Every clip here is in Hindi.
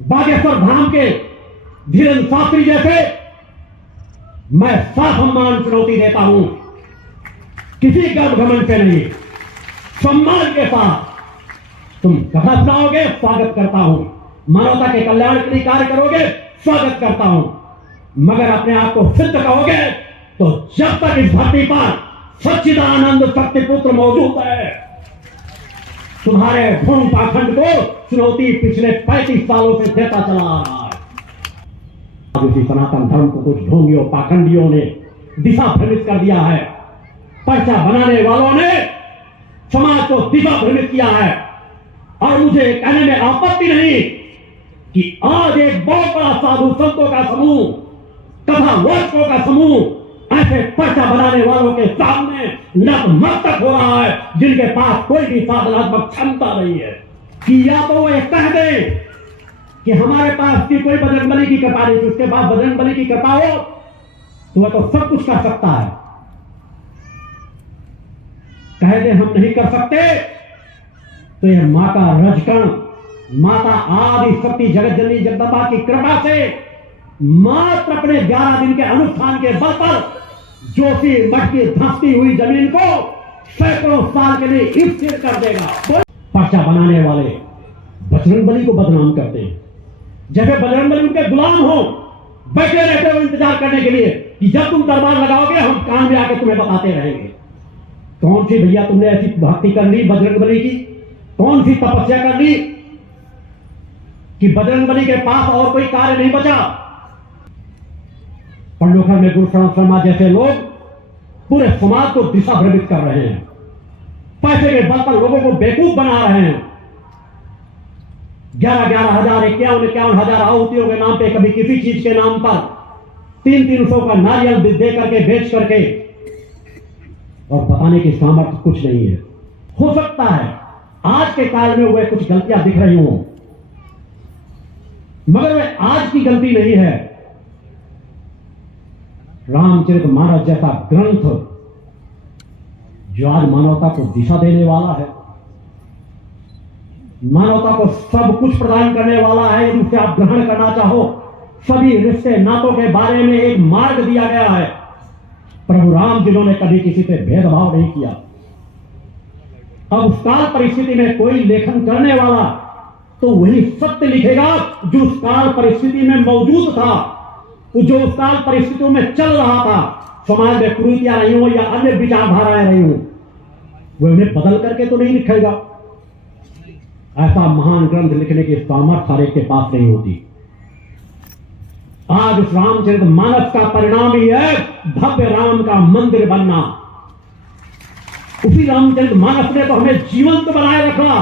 बागेश्वर धाम के धीरेन्द्र शास्त्री जैसे मैं सम्मान चुनौती देता हूं, किसी गर्व घमंड से नहीं, सम्मान के साथ तुम कथा सुनाओगे, स्वागत करता हूं। मानवता के कल्याण के लिए कार्य करोगे, स्वागत करता हूं। मगर अपने आप को सिद्ध कहोगे तो जब तक इस धरती पर सच्चिदानंद शक्तिपुत्र मौजूद है, तुम्हारे ढोंग पाखंड को चुनौती पिछले 35 सालों से देता चला आ रहा है। अब इसी सनातन धर्म को कुछ ढोंगियों पाखंडियों ने दिशा भ्रमित कर दिया है। पर्चा बनाने वालों ने समाज को दिशा भ्रमित किया है। और मुझे कहने में आपत्ति नहीं कि आज एक बहुत बड़ा साधु संतों का समूह, कथा वक्ताओं का समूह ऐसे पर्चा बनाने वालों के सामने नतमस्तक हो रहा है, जिनके पास कोई भी साधनात्मक क्षमता नहीं है। कि या तो वो कह दें कि हमारे पास की कोई बजरंगबली की कृपा नहीं, उसके पास बजरंगबली की कृपा हो तो वह तो सब कुछ कर सकता है। कह दे हम नहीं कर सकते तो यह मां का रजकण, माता आदि शक्ति जगत जननी जगदम्बा की कृपा से मात्र अपने 11 दिन के अनुष्ठान के बल पर जोशी मठ की धंसती हुई जमीन को सैकड़ों साल के लिए स्थिर कर देगा। पर्चा बनाने वाले बजरंगबली को बदनाम करते हैं, जैसे बजरंगबली उनके गुलाम हो, बैठे रहते हो इंतजार करने के लिए कि जब तुम दरबार लगाओगे हम कान में आके तुम्हें बताते रहेंगे। कौन सी भैया तुमने ऐसी भक्ति कर ली बजरंगबली की, कौन सी तपस्या कर ली कि बजरंगबली के पास और कोई कार्य नहीं बचा। पंडोखर में गुरुशरण शर्मा जैसे लोग पूरे समाज को दिशा भ्रमित कर रहे हैं, पैसे के बल पर लोगों को बेवकूफ बना रहे हैं। 11,000 51,000 आहुतियों के नाम पे, कभी किसी चीज के नाम पर 300 का नारियल दे करके बेच करके, और बताने की सामर्थ्य कुछ नहीं है। हो सकता है आज के काल में वे कुछ गलतियां दिख रही हों, मगर वे आज की गलती नहीं है। रामचरितमानस जैसा ग्रंथ जो आज मानवता को दिशा देने वाला है, मानवता को सब कुछ प्रदान करने वाला है, यदि उसे आप ग्रहण करना चाहो, सभी रिश्ते नातों के बारे में एक मार्ग दिया गया है। प्रभु राम जिन्होंने कभी किसी से भेदभाव नहीं किया। अब उस काल परिस्थिति में कोई लेखन करने वाला तो वही सत्य लिखेगा जो उस काल परिस्थिति में मौजूद था, जो उस काल परिस्थितियों में चल रहा था। समाज में कुरीतियां रही हो या अन्य विचारधाराएं रही हो, वो उन्हें बदल करके तो नहीं लिखेगा। ऐसा महान ग्रंथ लिखने की सामर्थ्य हर एक के पास नहीं होती। आज उस रामचरितमानस का परिणाम ही है भव्य राम का मंदिर बनना। उसी रामचरितमानस ने तो हमें जीवंत बनाए रखा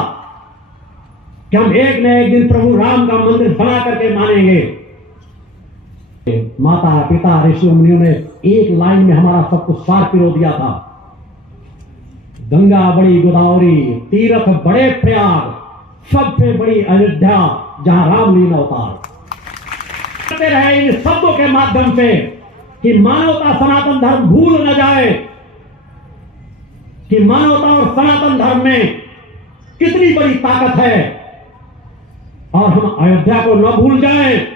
कि हम एक न एक दिन प्रभु राम का मंदिर बना करके मानेंगे। माता पिता ऋषि मुनियों ने एक लाइन में हमारा सब कुछ सार पिरो दिया था। गंगा बड़ी गोदावरी, तीर्थ बड़े प्रयाग, सबसे बड़ी अयोध्या जहां रामलीला अवतार। करते रहे इन शब्दों के माध्यम से कि मानवता सनातन धर्म भूल न जाए कि मानवता और सनातन धर्म में कितनी बड़ी ताकत है, और हम अयोध्या को न भूल जाएं।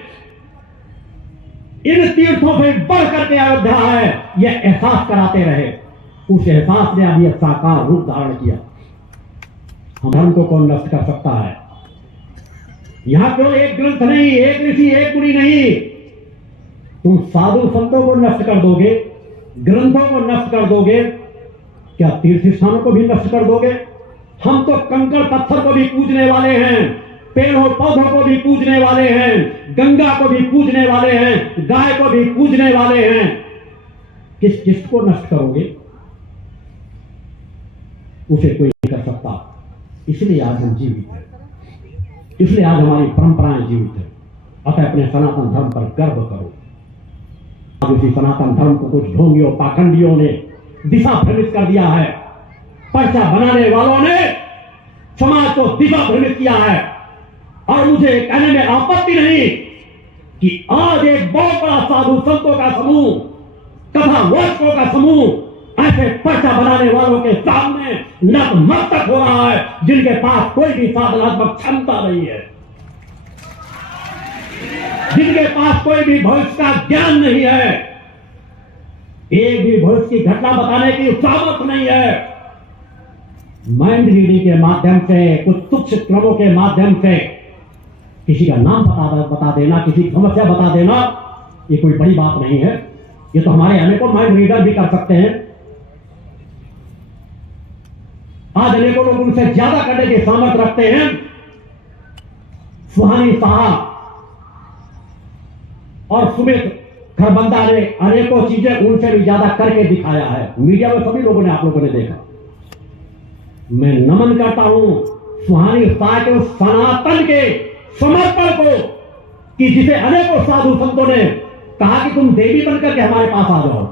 इन तीर्थों से बढ़ करके अयोध्या है, यह एहसास कराते रहे। उस एहसास ने अभी साकार रूप धारण किया। हम धर्म को कौन नष्ट कर सकता है? यहां केवल एक ग्रंथ नहीं, एक ऋषि, एक मुनि नहीं, तुम साधु संतों को नष्ट कर दोगे, ग्रंथों को नष्ट कर दोगे, क्या तीर्थ स्थानों को भी नष्ट कर दोगे? हम तो कंकड़ पत्थर को भी पूजने वाले हैं, पेड़ों पौधों को भी पूजने वाले हैं, गंगा को भी पूजने वाले हैं, गाय को भी पूजने वाले हैं। किस किस को नष्ट करोगे? उसे कोई नहीं कर सकता। इसलिए आज हम जीवित हैं, इसलिए आज हमारी परंपराएं जीवित हैं। अतः अपने सनातन धर्म पर गर्व करो। अब इसी सनातन धर्म को कुछ ढोंगियों पाखंडियों ने दिशा भ्रमित कर दिया है। पर्चा बनाने वालों ने समाज को दिशा भ्रमित किया है। और मुझे कहने में आपत्ति नहीं कि आज एक बहुत बड़ा साधु संतों का समूह, कथा वक्ताओं का समूह ऐसे पर्चा बनाने वालों के सामने नतमस्तक हो रहा है, जिनके पास कोई भी साधनात्मक क्षमता नहीं है। जिनके पास कोई भी भविष्य का ज्ञान नहीं है, एक भी भविष्य की घटना बताने की सामर्थ्य नहीं है, माइंड रीडिंग के माध्यम से, कुछ तुच्छ क्रमों के माध्यम से किसी का नाम बता देना, किसी की समस्या बता देना, ये कोई बड़ी बात नहीं है। ये तो हमारे अनेकों माइंड रीडर भी कर सकते हैं। आज अनेकों लोग उनसे ज्यादा करने की सामर्थ्य रखते हैं। सुहानी साहब और सुमित खरबंदा ने अनेकों चीजें उनसे भी ज्यादा करके दिखाया है। मीडिया में सभी लोगों ने, आप लोगों ने देखा। मैं नमन करता हूं सुहानी साह के उस सनातन के समर्पण को कि जिसे अनेकों साधु संतों ने कहा कि तुम देवी बनकर के हमारे पास आ जाओ,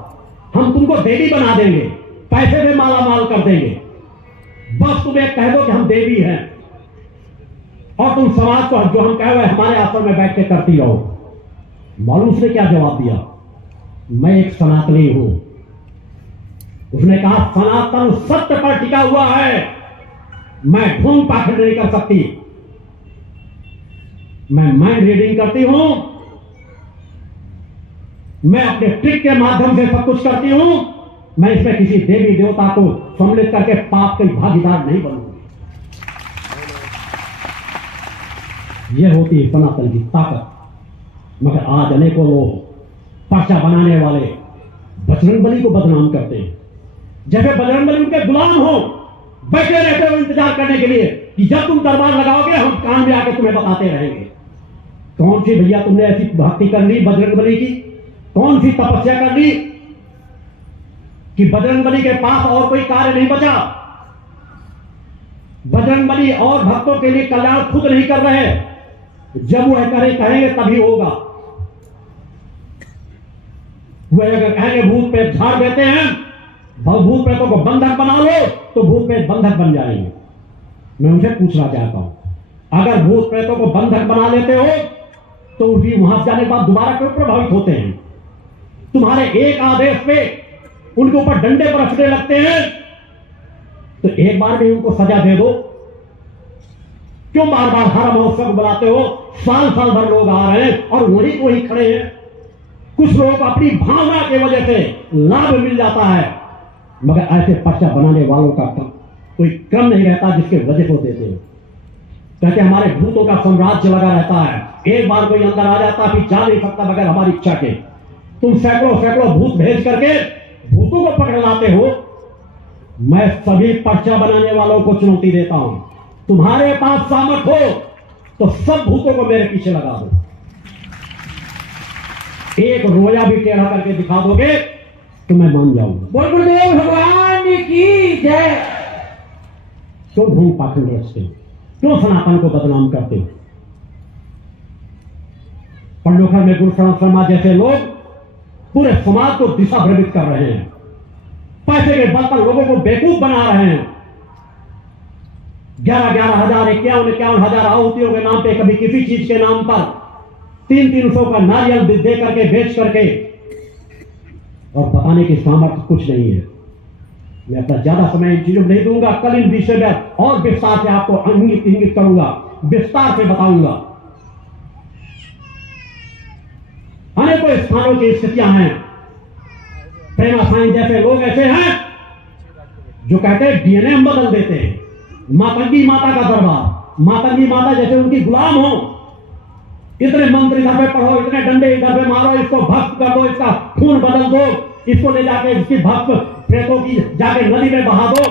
हम तुमको देवी बना देंगे, पैसे में माला माल कर देंगे, बस तुम एक कह दो कि हम देवी हैं और तुम समाज को जो हम कह रहे हमारे आश्रम में बैठ के करती रहो। मालूम उसने क्या जवाब दिया? मैं एक सनातनी हूं। उसने कहा सनातन सत्य पर टिका हुआ है, मैं ढोंग पाखंड नहीं कर सकती, मैं माइंड रीडिंग करती हूं, मैं अपने ट्रिक के माध्यम से सब कुछ करती हूं, मैं इसमें किसी देवी देवता को सम्मिलित करके पाप की भागीदार नहीं बनूंगी। यह होती है सनातन की ताकत। मगर आज अनेकों लोग पर्चा बनाने वाले बजरंगबली को बदनाम करते हैं, जैसे बजरंगबली उनके गुलाम हो, बैठे रहते हो इंतजार करने के लिए कि जब तुम दरबार लगाओगे हम कान में आके तुम्हें बताते रहेंगे। कौन सी भैया तुमने ऐसी भक्ति कर ली बजरंगबली की? कौन सी तपस्या कर ली कि बजरंगबली के पास और कोई कार्य नहीं बचा? बजरंगबली और भक्तों के लिए कल्याण खुद नहीं कर रहे, जब वह कहेंगे तभी होगा। वह अगर कहेंगे भूत प्रेत झाड़ देते हैं, भूत प्रेतों को बंधक बना लो, तो भूत प्रेत बंधक बन जाएंगे। मैं उनसे पूछना चाहता हूं, अगर भूत प्रेतों को बंधक बना लेते हो तो उसी वहां से जाने के बाद दोबारा क्यों प्रभावित होते हैं? तुम्हारे एक आदेश पे उनके ऊपर डंडे बरसने लगते हैं, तो एक बार भी उनको सजा दे दो। क्यों बार बार हर महोत्सव बुलाते हो? साल साल भर लोग आ रहे हैं और वही खड़े हैं। कुछ लोगों को अपनी भावना की वजह से लाभ मिल जाता है, मगर ऐसे पर्चा बनाने वालों का कोई क्रम नहीं रहता जिसके वजह को देते हो। कहते हमारे भूतों का साम्राज्य लगा रहता है, एक बार कोई अंदर आ जाता फिर जा नहीं सकता बगैर हमारी इच्छा के। तुम सैकड़ों सैकड़ों भूत भेज करके भूतों को पकड़ लाते हो। मैं सभी पर्चा बनाने वालों को चुनौती देता हूं, तुम्हारे पास सामर्थ हो तो सब भूतों को मेरे पीछे लगा दो। एक रोया भी टेढ़ा करके दिखा दोगे तो मैं मान जाऊंगा। बोल गुरुदेव भगवान की जय। क्यों ढोंग पाखंड रचते हो? क्यों सनातन को बदनाम करते हो? पंडोखर में गुरुशरण शर्मा जैसे लोग पूरे समाज को दिशा भ्रमित कर रहे हैं, पैसे के बल पर लोगों को बेवकूफ बना रहे हैं। 11,000 51,000 आहुतियों के नाम पे, कभी किसी चीज के नाम पर 300 का नारियल दे करके बेच करके, और बताने की सामर्थ्य कुछ नहीं है। मैं अपना ज्यादा समय इन चीजों में नहीं दूंगा। कल इन विषय में और विस्तार से आपको इंगित करूंगा, विस्तार से बताऊंगा। अनेकों स्थानों की स्थितियां हैं। प्रेमा साईं जैसे लोग ऐसे हैं जो कहते हैं डीएनए हम बदल देते हैं। मातंगी माता का दरबार, मातंगी माता जैसे उनकी गुलाम हो, इतने मंत्र इधर पे पढ़ो, इतने डंडे इधर पे मारो, इसको भस्म कर दो, इसका खून बदल दो, इसको ले जाके इसकी भस्म प्रेतों की जाके नदी में बहा दो।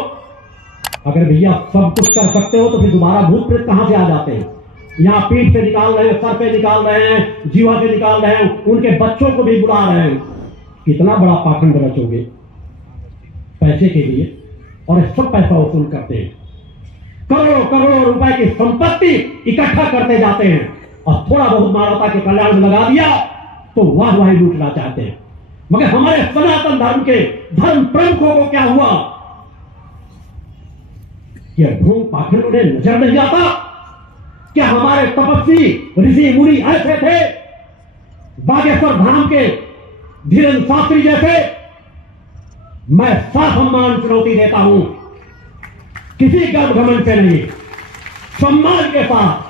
अगर भैया सब कुछ कर सकते हो तो फिर दोबारा भूत प्रेत कहां से आ जाते हैं? यहां पीठ से निकाल रहे हैं, सर पे निकाल रहे हैं, जीवा से निकाल रहे हैं, उनके बच्चों को भी बुला रहे हैं। कितना बड़ा पाखंड रचोगे पैसे के लिए? और सब पैसा वसूल करते हैं, करोड़ों करोड़ों रुपए की संपत्ति इकट्ठा करते जाते हैं, और थोड़ा बहुत मानवता के कल्याण में लगा दिया तो वाहवाही लूटना चाहते हैं। मगर हमारे सनातन धर्म के धर्म प्रमुखों को क्या हुआ? यह ढोंग पाखंड उन्हें नजर नहीं आता? क्या हमारे तपस्वी ऋषि मुनि ऐसे थे? बागेश्वर धाम के धीरेन्द्र शास्त्री जैसे? मैं साफ सम्मान चुनौती देता हूं, किसी गर्भ घमंड से नहीं, सम्मान के साथ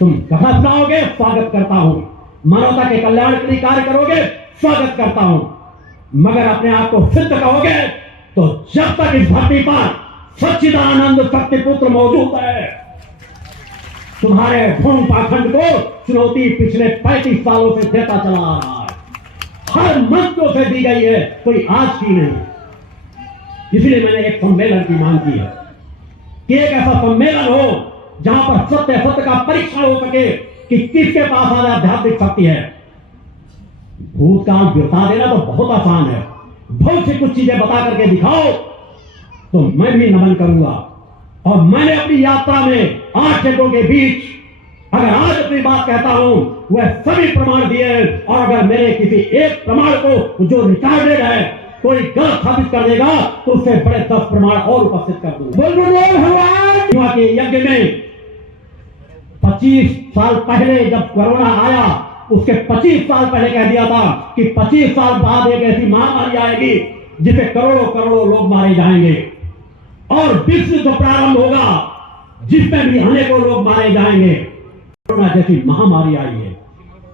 तुम कथा सुनाओगे, स्वागत करता हूं। मानवता के कल्याण के लिए कार्य करोगे, स्वागत करता हूं। मगर अपने आप को सिद्ध कहोगे तो जब तक इस धरती पर सच्चिदानंद शक्तिपुत्र मौजूद है, तुम्हारे ढोंग पाखंड को चुनौती पिछले 35 सालों से देता चला आ रहा है। हर मंत्रों से दी गई है, कोई आज की नहीं। इसलिए मैंने एक सम्मेलन की मांग की है कि एक ऐसा सम्मेलन हो जहां पर सत्य सत्य का परीक्षण हो सके कि किसके पास आज आध्यात्मिक शक्ति है। भूतकाल बिता देना तो बहुत आसान है, बहुत सी कुछ चीजें बता करके दिखाओ तो मैं भी नमन करूंगा। और मैंने अपनी यात्रा में 8 जगहों के बीच अगर आज अपनी बात कहता हूं, वह सभी प्रमाण दिए। और अगर मेरे किसी एक प्रमाण को जो रिकॉर्डेड है कोई गलत साबित कर देगा तो उससे बड़े 10 प्रमाण और उपस्थित कर दूंगा। बोल भगवान के यज्ञ में 25 साल पहले जब कोरोना आया, उसके 25 साल पहले कह दिया था कि 25 साल बाद एक ऐसी महामारी आएगी जिसे करोड़ों करोड़ों लोग मारे जाएंगे और विश्व युद्ध प्रारंभ होगा जिसमें भी अनेकों लोग मारे जाएंगे। कोरोना जैसी महामारी आई है,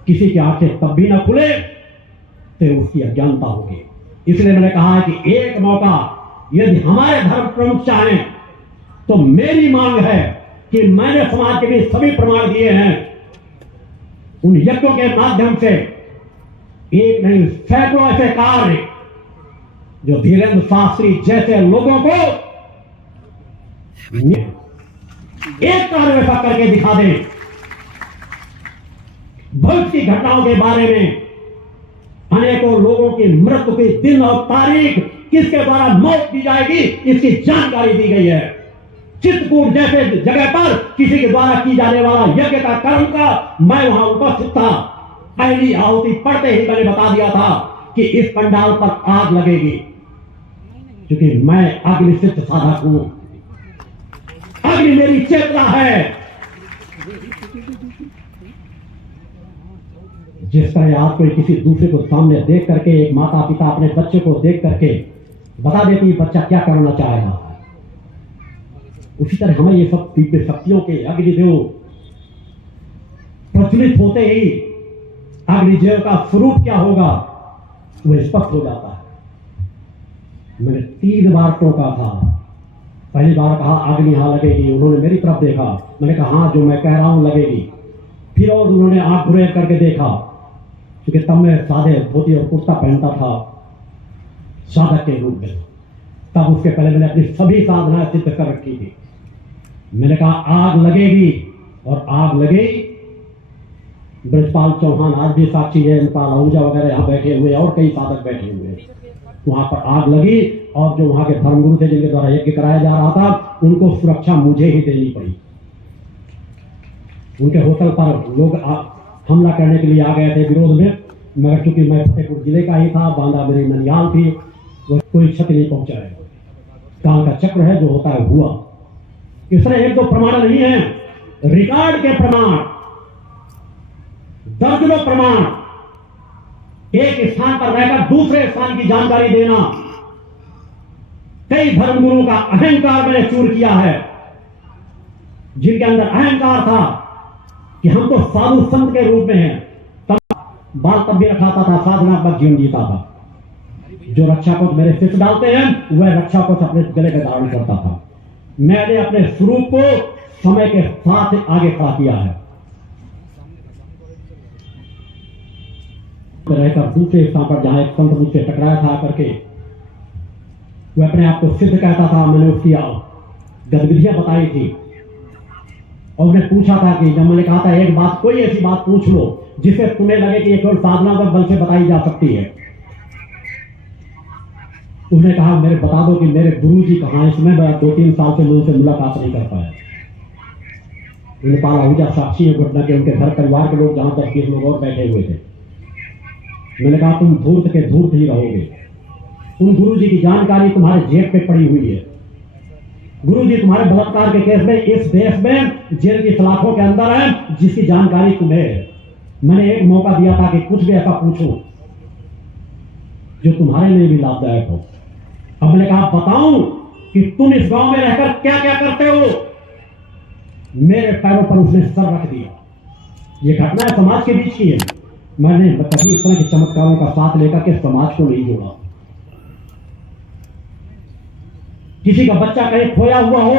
किसी की आंखें तब भी ना खुले तो उसकी अज्ञानता होगी। इसलिए मैंने कहा है कि एक मौका यदि हमारे धर्म प्रमुख चाहें तो मेरी मांग है कि मैंने समाज के भी सभी प्रमाण दिए हैं, उन यज्ञों के माध्यम से एक नहीं सैकड़ों ऐसे कार्य जो धीरेन्द्र शास्त्री जैसे लोगों को एक कार्य ऐसा करके दिखा दें। भविष्य की घटनाओं के बारे में अनेकों लोगों की मृत्यु के दिन और तारीख, किसके द्वारा मौत दी जाएगी, इसकी जानकारी दी गई है। चित्रकूट जैसे जगह पर किसी के द्वारा की जाने वाला यज्ञ का कर्म का मैं वहां उपस्थित था। पहली आहुति पढ़ते ही मैंने बता दिया था कि इस पंडाल पर आग लगेगी, क्योंकि मैं अग्निसिद्ध साधक हूं। अग्नि मेरी चेतना है। जिस तरह आज कोई किसी दूसरे को सामने देख करके, एक माता पिता अपने बच्चे को देख करके बता देती है बच्चा क्या करना चाहेगा, उसी तरह हमें ये सब दिव्य शक्तियों के अग्निदेव प्रचलित होते ही अग्निदेव का स्वरूप क्या होगा वह स्पष्ट हो जाता है। मैंने 3 बार टोका था। पहली बार कहा अग्नि यहां लगेगी, उन्होंने मेरी तरफ देखा, मैंने कहा हाँ जो मैं कह रहा हूं लगेगी। फिर और उन्होंने आंख घुरेर करके देखा, क्योंकि तब मैं सादे धोती और कुर्ता पहनता था साधक के रूप में। तब उसके पहले मैंने अपनी सभी साधनाएं सिद्ध कर रखी थी। मैंने कहा आग लगेगी और आग लगेगी। ब्रजपाल चौहान आज भी साक्षी है, इनपाल आहूजा वगैरह यहाँ बैठे हुए और कई साधक बैठे हुए हैं। वहां पर आग लगी और जो वहां के धर्मगुरु थे जिनके द्वारा यज्ञ कराया जा रहा था उनको सुरक्षा मुझे ही देनी पड़ी। उनके होटल पर लोग हमला करने के लिए आ गए थे विरोध में, मगर चूंकि मैं फतेहपुर जिले का ही था, बांदा मेरी ननियाल थी, वो कोई क्षति नहीं पहुंचाया। काल का चक्र है, जो होता है हुआ। इस तरह 1-2 प्रमाण नहीं है, रिकॉर्ड के प्रमाण, दर्जनों प्रमाण। एक स्थान पर रहकर दूसरे स्थान की जानकारी देना। कई धर्मगुरुओं का अहंकार मैंने चूर किया है, जिनके अंदर अहंकार था कि हम तो साधु संत के रूप में हैं। तब बाल तब भी रखाता था, साधनात्मक जीवन जीता था। जो रक्षा कोच मेरे शिष्य डालते हैं वह रक्षा कोच अपने गले में धारण करता था। मैंने अपने स्वरूप को समय के साथ आगे खड़ा किया है। रहकर दूसरे स्थान पर जहां एक संत मुझसे टकराया था करके वह अपने आप को सिद्ध कहता था, मैंने उसकी गतिविधियां बताई थी और उन्हें पूछा था कि जब मैंने कहा था एक बात, कोई ऐसी बात पूछ लो जिसे तुम्हें लगे कि एक और साधना का बल से बताई जा सकती है। उसने कहा मेरे बता दो कि मेरे गुरु जी कहाँ हैं। इसमें मैं 2-3 साल से उनसे मुलाकात नहीं कर पाया। इनपाल आहूजा साक्षी है घटना के, उनके घर परिवार के लोग जहां तक 20 लोग और बैठे हुए थे। मैंने कहा तुम धूर्त के धूर्त ही रहोगे। उन गुरु जी की जानकारी तुम्हारे जेब पे पड़ी हुई है। गुरु जी तुम्हारे बलात्कार के केस में इस देश में जेल की सलाखों के अंदर है, जिसकी जानकारी तुम्हें है। मैंने एक मौका दिया था कि कुछ भी ऐसा पूछो जो तुम्हारे लिए भी लाभदायक हो। अब मैंने कहा बताऊं कि तुम इस गांव में रहकर क्या क्या करते हो। मेरे पैरों पर उसने सर रख दिया। ये घटना समाज के बीच की है। मैंने कभी इस तरह के चमत्कारों का साथ लेकर के समाज को नहीं जोड़ा। किसी का बच्चा कहीं खोया हुआ हो,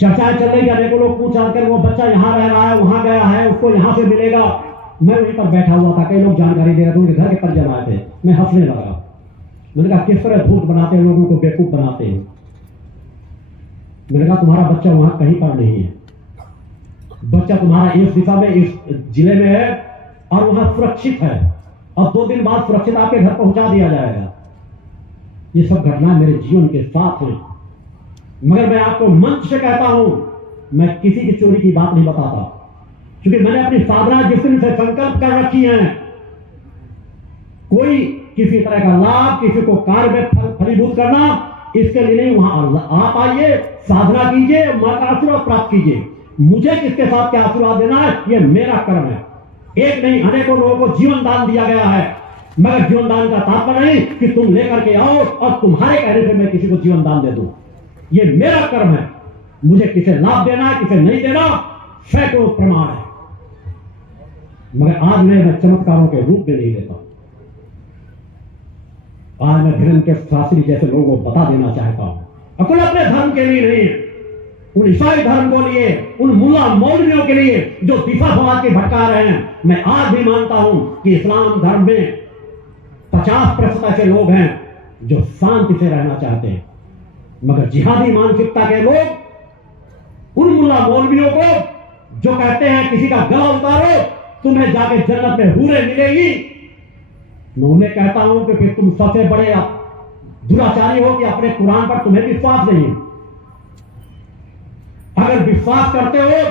चर्चाएं चल रही है, देखो लोग पूछ कर वो बच्चा यहां रह रहा है, वहां गया है, उसको यहां से मिलेगा। मैं वहीं पर बैठा हुआ था, कई लोग जानकारी दे रहे थे, उनके घर के परिजन आए थे, मैं हंसने लगा। मैंने कहा किस तरह धूर्त बनाते हैं, लोगों को बेवकूफ बनाते हैं। मैंने कहा तुम्हारा बच्चा वहां कहीं पर नहीं है, बच्चा तुम्हारा इस दिशा में, इस जिले में है और वहां सुरक्षित है, और 2 दिन बाद सुरक्षित आपके घर पहुंचा दिया जाएगा। ये सब घटनाएं मेरे जीवन के साथ हैं, मगर मैं आपको मंच से कहता हूं, मैं किसी की चोरी की बात नहीं बताता, क्योंकि मैंने अपनी साधना जिस दिन से संकल्प कर रखी है, कोई किसी तरह का लाभ, किसी को कार्य में फलीभूत करना, इसके लिए नहीं। वहां आप आइए, साधना कीजिए, मां का आशीर्वाद प्राप्त कीजिए। मुझे किसके साथ क्या आशीर्वाद देना है, यह मेरा कर्म है। एक नहीं, अनेकों लोगों को जीवन दान दिया गया है, मगर जीवन दान का तात्पर्य नहीं कि तुम लेकर के आओ और तुम्हारे कहने से मैं किसी को जीवन दान दे दूं। यह मेरा कर्म है, मुझे किसे लाभ देना है, किसे नहीं देना, सैकड़ों प्रमाण है, मगर आज मैं चमत्कारों के रूप में नहीं लेता। आज मैं धीरेन्द्र के शास्त्री जैसे लोगों को बता देना चाहता हूं, अकुल अपने धर्म के लिए नहीं, उन ईसाई धर्म को लिए, उन मुल्ला मौलवियों के लिए जो दिशा समाज के भटका रहे हैं। मैं आज भी मानता हूं कि इस्लाम धर्म में 50% ऐसे लोग हैं जो शांति से रहना चाहते हैं, मगर जिहादी मानसिकता के लोग उन मुल्ला मौलवियों को जो कहते हैं किसी का गला उतारो तुम्हें जाके जन्नत में हूरें मिलेगी, मैं उन्हें कहता हूं कि फिर तुम सबसे बड़े दुराचारी हो कि अपने कुरान पर तुम्हें विश्वास नहीं। अगर विश्वास करते हो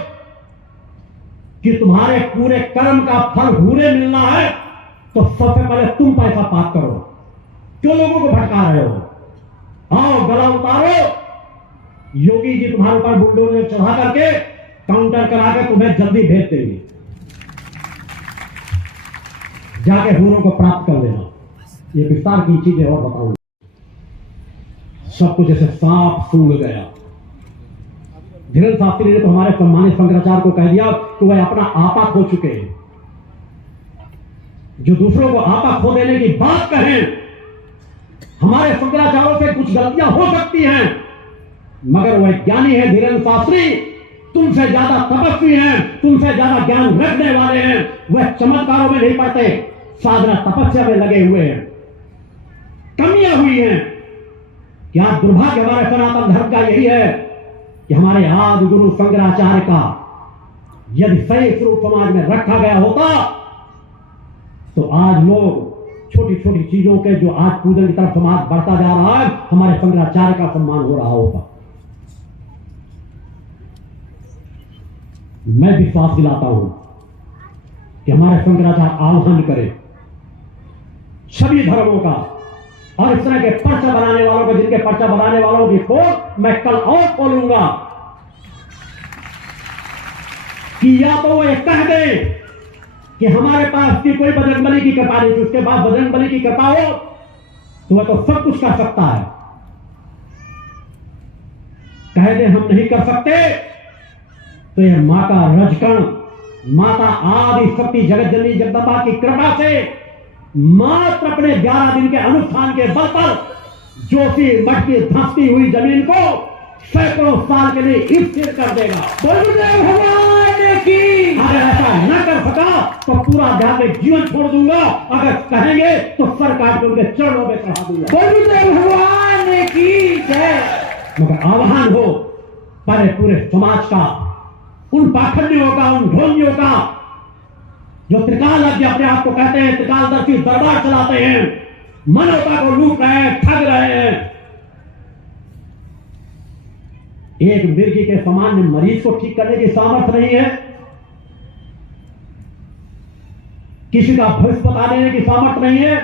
कि तुम्हारे पूरे कर्म का फल हूरे मिलना है, तो सबसे पहले तुम पैसा पास करो। क्यों लोगों को भटका रहे हो? आओ गला उतारो, योगी जी तुम्हारे ऊपर बुलडोजर चढ़ा करके काउंटर करा के तुम्हें जल्दी भेज देंगे, जाके हूरों को प्राप्त कर लेना। ये विस्तार की चीजें और बताऊंगा। सब कुछ जैसे सांप सूंघ गया। धीरेन्द्र शास्त्री ने तो हमारे सम्मानित शंकराचार्य को कह दिया कि वह अपना आपा खो चुके हैं। जो दूसरों को आपा खो देने की बात कहें, हमारे शंकराचार्यों से कुछ गलतियां हो सकती हैं, मगर वह ज्ञानी है धीरेन्द्र शास्त्री, तुमसे ज्यादा तपस्वी हैं, तुमसे ज्यादा ज्ञान रखने वाले हैं। वह चमत्कारों में नहीं पड़ते, साधना तपस्या में लगे हुए हैं। कमियां हुई हैं। क्या दुर्भाग्य हमारे सनातन धर्म का यही है कि हमारे आदि गुरु शंकराचार्य का यदि सही स्वरूप समाज में रखा गया होता, तो आज लोग छोटी छोटी चीजों के जो आज पूजन की तरफ समाज बढ़ता जा रहा है, हमारे शंकराचार्य का सम्मान हो रहा होता। मैं विश्वास दिलाता हूं कि हमारे शंकराचार्य आह्वान करें सभी धर्मों का, और इस तरह के पर्चा बनाने वालों को, जिनके पर्चा बनाने वालों की खोज मैं कल और खोलूंगा कि या तो वो ये कह दे कि हमारे पास की कोई बजरंगबली की कृपा नहीं थी, उसके बाद बजरंगबली की कृपा हो तो वह तो सब कुछ कर सकता है। कह दे हम नहीं कर सकते, तो यह मां का रजकण, माता आदि शक्ति जगत जननी जगदम्बा की कृपा से मात्र अपने 11 दिन के अनुष्ठान के बल पर जोशी मठ की धंसती हुई जमीन को सैकड़ों साल के लिए स्थिर कर देगा। बलदेव भगवान की। अगर ऐसा न कर सका तो पूरा आध्यात्मिक जीवन छोड़ दूंगा, अगर कहेंगे तो सर काट के उनके चरणों में चढ़ा दूंगा। बलदेव भगवान की जय। मगर आह्वान हो पहले पूरे समाज का, उन पाखंडियों का, उन ढोंगियों का जो त्रिकालज्ञ अपने आप को कहते हैं, त्रिकालदर्शी दरबार चलाते हैं, मानवता को लूट रहे हैं, ठग रहे हैं। एक मिर्गी के सामान्य मरीज को ठीक करने की सामर्थ्य नहीं है, किसी का भविष्य बता देने की सामर्थ्य नहीं है।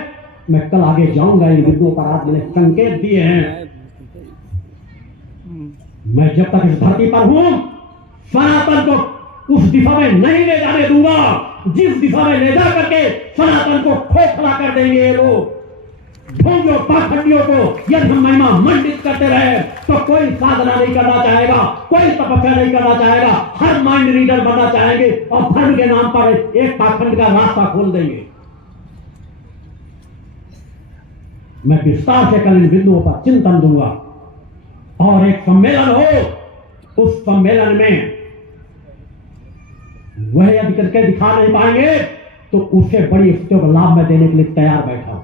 मैं कल आगे जाऊंगा, इन बिंदुओं पर आज मैंने संकेत दिए हैं। मैं जब तक इस धरती पर हूं, सनातन को उस दिशा में नहीं ले जाने दूंगा जिस दिशा में ले जा करके सनातन को खोखला कर देंगे ये लोग। ढोंगियों पाखंडियों को यदि हम महिमा मंडित करते रहे तो कोई साधना नहीं करना चाहेगा, कोई तपस्या नहीं करना चाहेगा, हर माइंड रीडर बनना चाहेंगे और धर्म के नाम पर एक पाखंड का रास्ता खोल देंगे। मैं विस्तार से कल इन बिंदुओं पर चिंतन दूंगा और एक सम्मेलन हो, उस सम्मेलन में वह यदि करके दिखा नहीं पाएंगे तो उससे बड़ी स्थितियों का लाभ मैं देने के लिए तैयार बैठा हूं।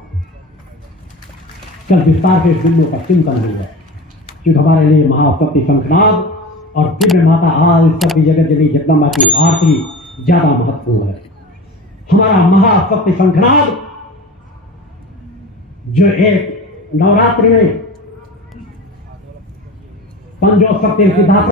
कल विस्तार से इस बिंदुओं का चिंतन होगा, क्योंकि हमारे लिए महाशक्ति शंखनाद और दिव्य माता आदि शक्ति जगत जननी जगदम्बा की आरती ज्यादा महत्वपूर्ण है। हमारा महाशक्ति शंखनाद जो एक नवरात्रि में पंचोशक्ति सिद्धार्थ